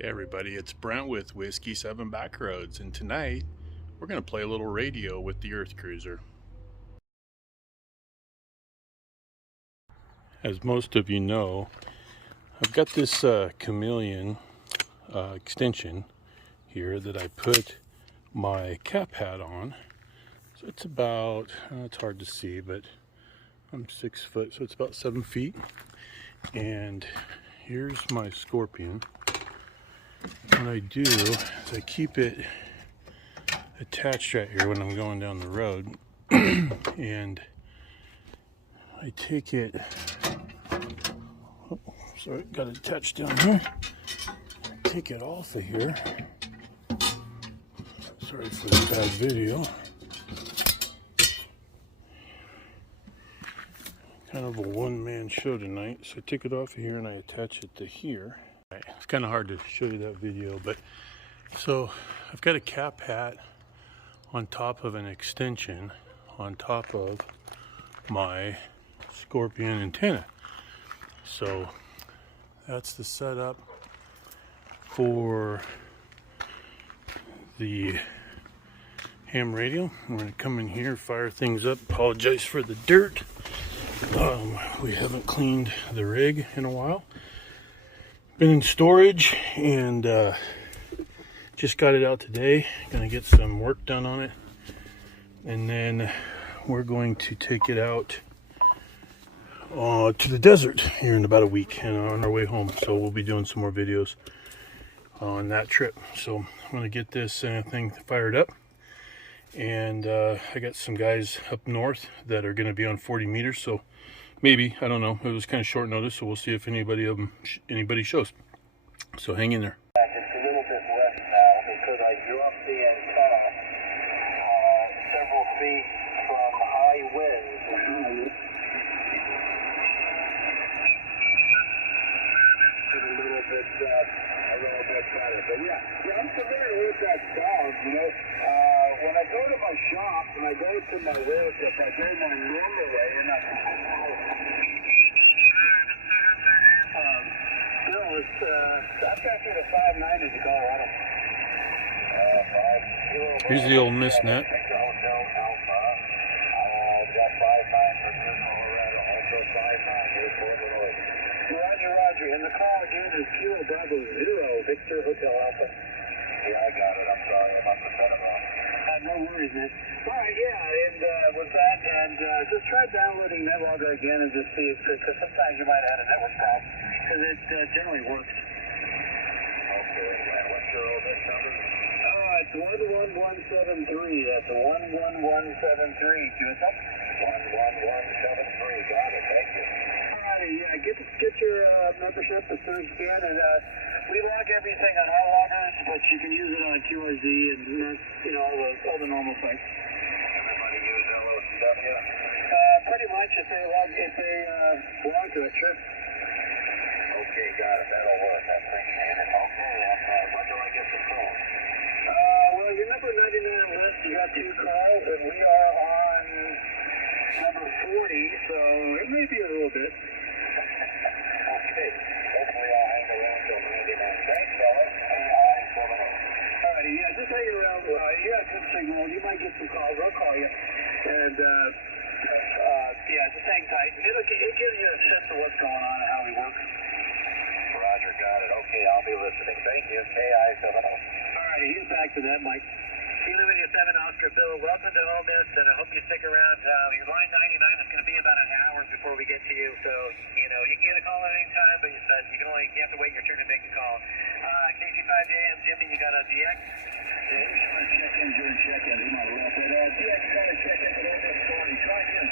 Hey everybody, it's Brent with Whiskey 7 Backroads, and tonight we're going to play a little radio with the EarthCruiser. As most of you know, I've got this chameleon extension here that I put my cap hat on. So it's about, it's hard to see, but I'm 6 foot, so it's about 7 feet. And here's my scorpion. What I do is I keep it attached right here when I'm going down the road, and I take it, oh, sorry, got it attached down here. Take it off of here. Sorry for the bad video. Kind of a one-man show tonight, so I take it off of here and I attach it to here. It's kind of hard to show you that video, but so I've got a cap hat on top of an extension on top of my scorpion antenna. So that's the setup for the ham radio. We're going to come in here, fire things up. Apologize for the dirt. We haven't cleaned the rig in a while. Been in storage and just got it out today. Gonna get some work done on it, and then we're going to take it out to the desert here in about a week and on our way home. So we'll be doing some more videos on that trip. So I'm gonna get this thing fired up, and I got some guys up north that are gonna be on 40 meters. So maybe, I don't know, it was kind of short notice, so we'll see if anybody shows. So hang in there. It's a little bit west now because I dropped the antenna several feet from high winds. A little bit better, but yeah, I'm familiar with that dog. You know, when I go to my shop and I go to my work, if I go my normal way and I've got through the 590 to Colorado. Here's the old mist net. Got 5-9 for New Colorado, also 5-9 here for Illinois. Roger. And the call again is Kilo Bravo 0, Victor Hotel Alpha. Yeah, I got it. I'm sorry. I must have said it wrong. No worries, man. All right, yeah, and with that, and just try downloading NetLogger again and just see if, because sometimes you might have had a network problem, because it generally works. Okay, and what's your OMS number? It's 11173. That's 11173. Do it up? 11173. Got it. Thank you. All righty, yeah, get your membership as soon as you can, and we log everything on our loggers, but you can use it on QRZ and, you know, all the normal sites. Everybody use LOCW? Pretty much, if they belong to it, sure. Okay, got it. That'll work. I appreciate it. Okay, and when do I get the call? Well, your number 99 list, you got 2 calls, and we are on number 40, so it may be a little bit. Okay. Hopefully I'll hang around till 99. Thanks, fellas. Alrighty, yeah, just hang around. You got good signal. You might get some calls. I'll call you. And, yeah, just hang tight. It gives you a sense of what's going on and how we work. Roger, got it. Okay, I'll be listening. Thank you. KI-70. Alrighty, he's back to that, Mike. Kilo India 7 Oscar Bill, welcome to Ole Miss, and I hope you stick around. Your line 99 is going to be about an hour before we get to you, so, you know, you can get a call at any time, but you have to wait your turn to make a call. KC5AM, Jimmy, you got a DX? Yeah, he's trying to check in during check-in. He's not real, but DX trying to check in for Ole Miss 40. Try again.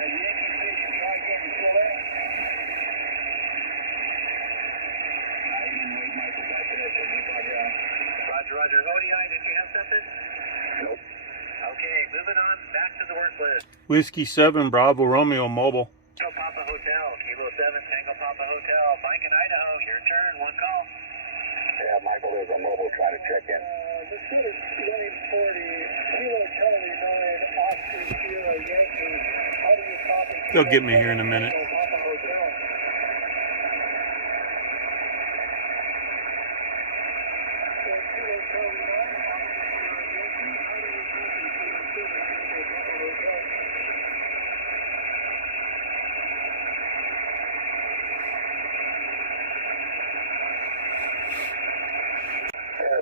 Yankee Station, try again. You still there? Roger. ODI, did you have something? Nope. Okay, moving on back to the work list. Whiskey 7 Bravo Romeo Mobile. Tango Papa Hotel, Kilo 7 Tango Papa Hotel, Mike in Idaho, your turn, 1 call. Yeah, Michael is on mobile trying to check in. This is lane 40, Kilo Charlie 9, Oscar Sierra Yankee. They'll get me here in a minute.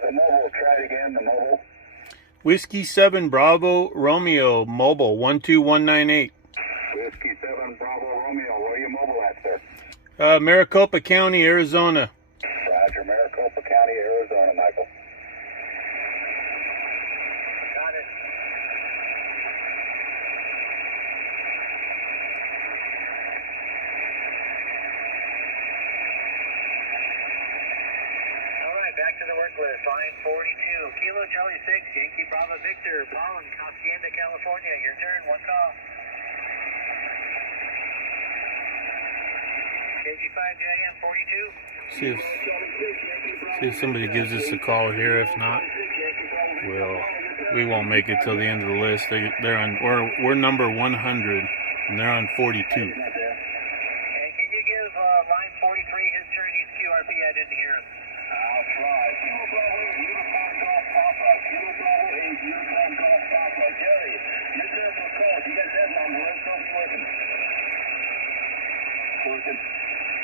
The mobile, try it again, the mobile. Whiskey 7 Bravo Romeo mobile 12198. Whiskey 7 Bravo Romeo, where are you mobile at, sir? Maricopa County, Arizona. Roger, Maricopa County, Arizona, Michael. Got it. All right, back to the work list. Line 42, Kilo Charlie 6, Yankee Bravo Victor, Pollen, Hacienda, California. Your turn, one call. KG5JM 42. See if somebody gives us a call here. If not, we won't make it till the end of the list. They're on. We're number 100, and they're on 42. And can you give line 43 his turn? He's QRP. I didn't hear him. I'll try. Kilo Bravo, Uniform Golf Papa. Kilo Bravo, Uniform Golf Papa. Jerry, your turn for calls. You got that number. Let's go working. Working.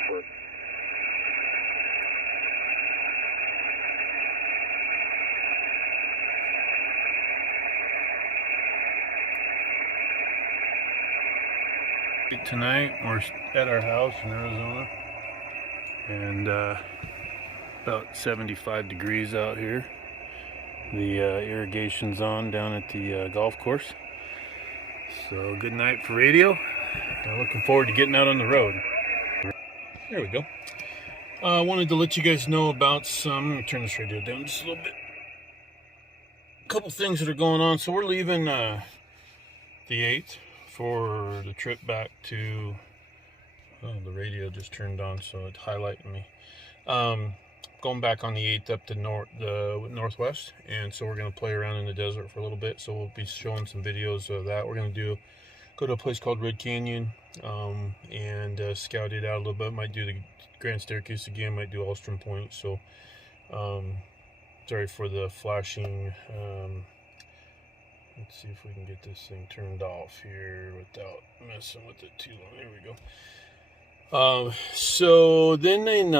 Working. Tonight we're at our house in Arizona, and about 75 degrees out here. The irrigation's on down at the golf course. So good night for radio. I'm looking forward to getting out on the road. There we go. I wanted to let you guys know about some. Let me turn this radio down just a little bit. A couple things that are going on. So we're leaving the 8th for the trip back to. Oh, the radio just turned on, so it's highlighting me. Going back on the 8th up to northwest, and so we're going to play around in the desert for a little bit. So we'll be showing some videos of that. We're going to go to a place called Red Canyon and scout it out a little bit. Might do the Grand Staircase again. Might do Alstrom Point. So sorry for the flashing. Let's see if we can get this thing turned off here without messing with it too long. There we go. So then in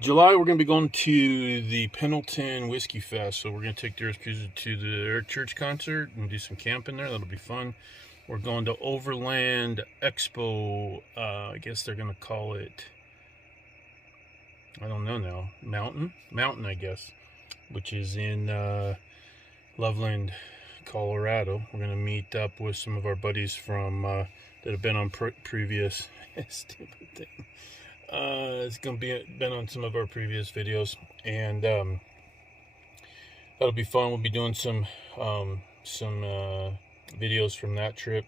July, we're going to be going to the Pendleton Whiskey Fest. So we're going to take the EarthCruiser to the church concert and do some camping there. That'll be fun. We're going to Overland Expo. I guess they're going to call it, I don't know now, Mountain, I guess, which is in Loveland, Colorado. We're going to meet up with some of our buddies from that have been on previous stupid thing. It's going to be been on some of our previous videos, and that'll be fun. We'll be doing some videos from that trip.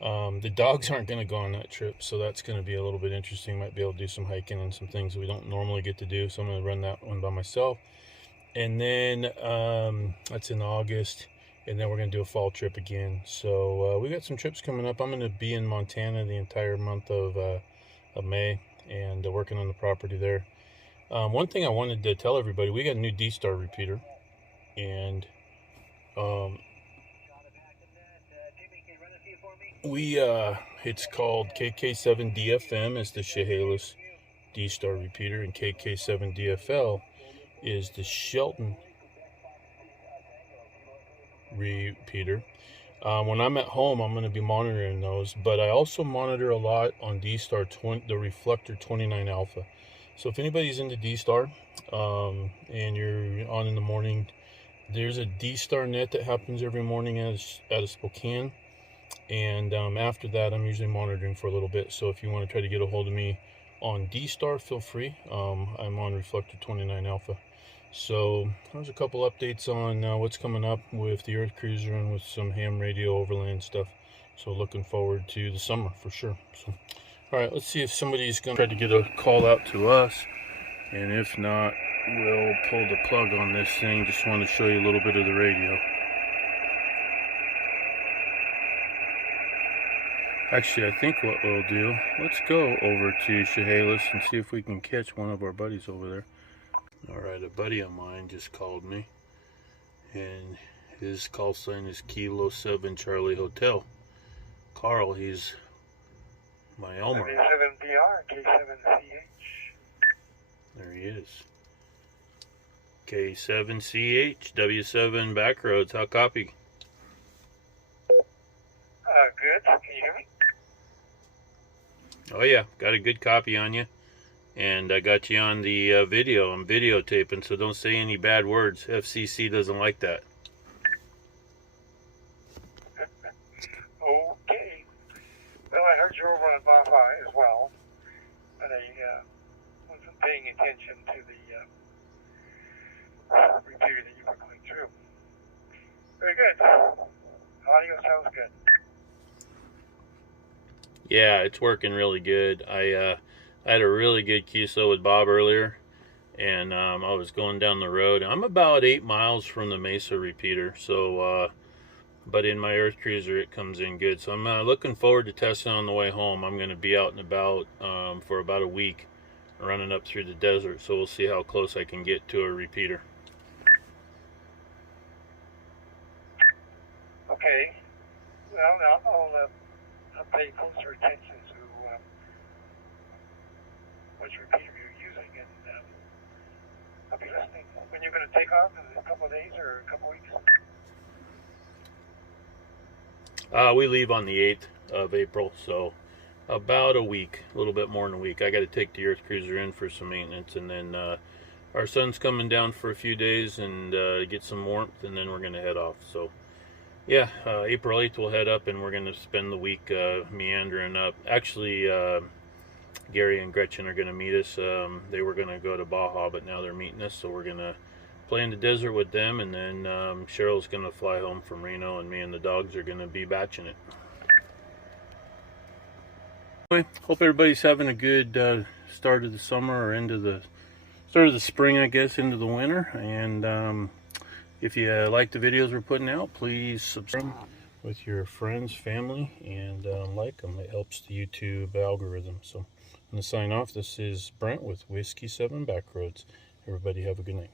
The dogs aren't going to go on that trip, so that's going to be a little bit interesting. Might be able to do some hiking and some things we don't normally get to do, so I'm going to run that one by myself. And then that's in August, and then we're going to do a fall trip again. So we got some trips coming up. I'm going to be in Montana the entire month of May, and working on the property there. One thing I wanted to tell everybody, we got a new D-Star repeater, and it's called KK7DFM is the Chehalis D-Star repeater, and KK7DFL is the Shelton repeater. When I'm at home, I'm going to be monitoring those, but I also monitor a lot on D-Star, the Reflector 29 Alpha. So if anybody's into D-Star and you're on in the morning, there's a D-Star net that happens every morning out of Spokane, and after that I'm usually monitoring for a little bit. So if you want to try to get a hold of me on D-Star, feel free. I'm on Reflector 29 Alpha. So there's a couple updates on what's coming up with the EarthCruiser and with some ham radio overland stuff. So looking forward to the summer for sure. So, all right, let's see if somebody's going to try to get a call out to us. And if not, we'll pull the plug on this thing. Just want to show you a little bit of the radio. Actually, I think what we'll do, let's go over to Chehalis and see if we can catch one of our buddies over there. Alright, a buddy of mine just called me, and his call sign is Kilo 7 Charlie Hotel. Carl, he's my Elmer. K7PR, K7CH. There he is. K7CH, W7 Backroads, how copy? Good. Can you hear me? Oh yeah, got a good copy on you. And I got you on the video. I'm videotaping, so don't say any bad words. FCC doesn't like that. Okay. Well, I heard you were over on Wi-Fi as well, but I wasn't paying attention to the repair that you were going through. Very good. Audio sounds good. Yeah, it's working really good. I had a really good QSO with Bob earlier, and I was going down the road. I'm about 8 miles from the Mesa repeater, so but in my EarthCruiser it comes in good. So I'm looking forward to testing on the way home. I'm going to be out and about for about a week, running up through the desert, so we'll see how close I can get to a repeater. Okay. Well, now I'll pay closer attention to which repeater you're using, and I'll be listening. When you're going to take off in a couple of days or a couple of weeks? We leave on the 8th of April, so about a week, a little bit more than a week. I got to take the EarthCruiser in for some maintenance, and then our son's coming down for a few days and get some warmth, and then we're going to head off. So yeah, April 8th we'll head up, and we're going to spend the week meandering up. Actually, Gary and Gretchen are going to meet us. They were going to go to Baja, but now they're meeting us, so we're going to play in the desert with them, and then Cheryl's going to fly home from Reno, and me and the dogs are going to be batching it. Anyway, hope everybody's having a good start of the summer, or into the start of the spring, I guess, into the winter. And if you like the videos we're putting out, please subscribe with your friends, family, and like them. It helps the YouTube algorithm. So I'm going to sign off. This is Brent with Whiskey 7 Backroads. Everybody have a good night.